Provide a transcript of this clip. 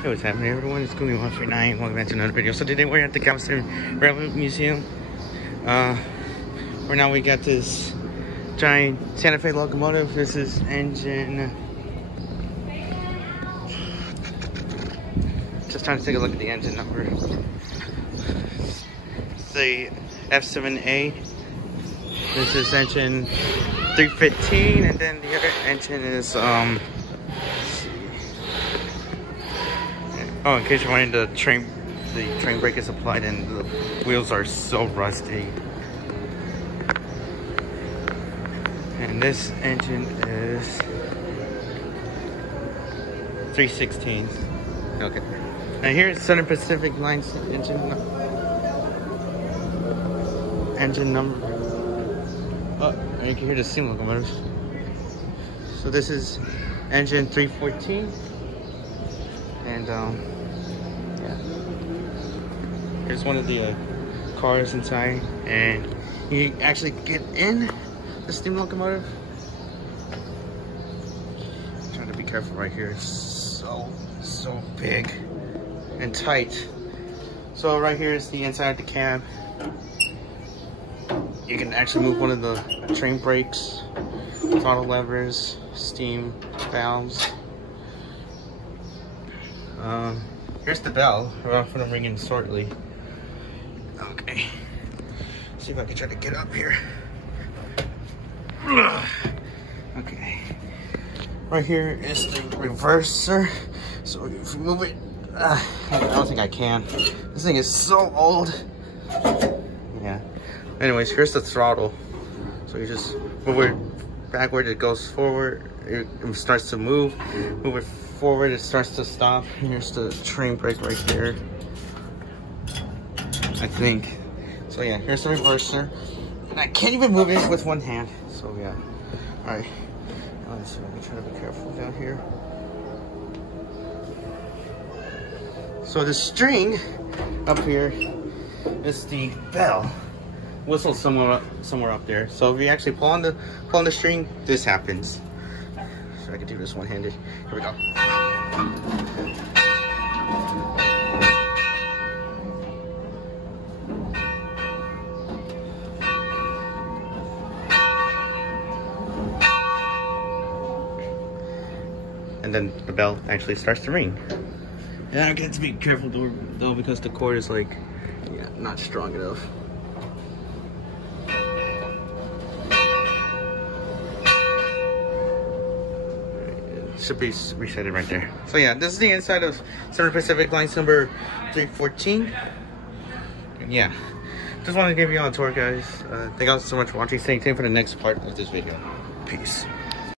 Hey, what's happening, everyone? It's Goonie139. Welcome back to another video. So today we're at the Galveston Railroad Museum. Where now we got this giant Santa Fe locomotive. This is engine. Just trying to take a look at the engine number. It's the F7A. This is engine 315, and then the other engine is oh, in case you're wondering, the train brake is applied and the wheels are so rusty. And this engine is 316. Okay. And here's Southern Pacific Line's engine number. Oh, and you can hear the steam locomotives. So this is engine 314. And yeah, here's one of the cars inside, and you actually get in the steam locomotive. I'm trying to be careful right here. It's so big and tight. So right here is the inside of the cab. You can actually move one of the train brakes, throttle levers, steam valves. Here's the bell. I'm gonna ring in shortly. Okay. See if I can try to get up here. Okay. Right here is the reverser. So if you move it, I don't think I can. This thing is so old. Yeah. Anyways, here's the throttle. So you just move it backward, it goes forward. It starts to move. Move it forward, it starts to stop. Here's the train brake right here, I think. So yeah, here's the reverser. And I can't even move it with one hand. So yeah. Alright. Let's see, I'm gonna try to be careful down here. So the string up here is the bell. Whistle somewhere up there. So if you actually pull on the string, this happens. So I can do this one-handed. Here we go. And then the bell actually starts to ring. And I get to be careful though, because the cord is like, yeah, not strong enough. Should be resetted right there. So yeah, this is the inside of Southern Pacific Line's number 314. And yeah, just wanted to give you all a tour, guys. Thank you all so much for watching. Stay tuned for the next part of this video. Peace.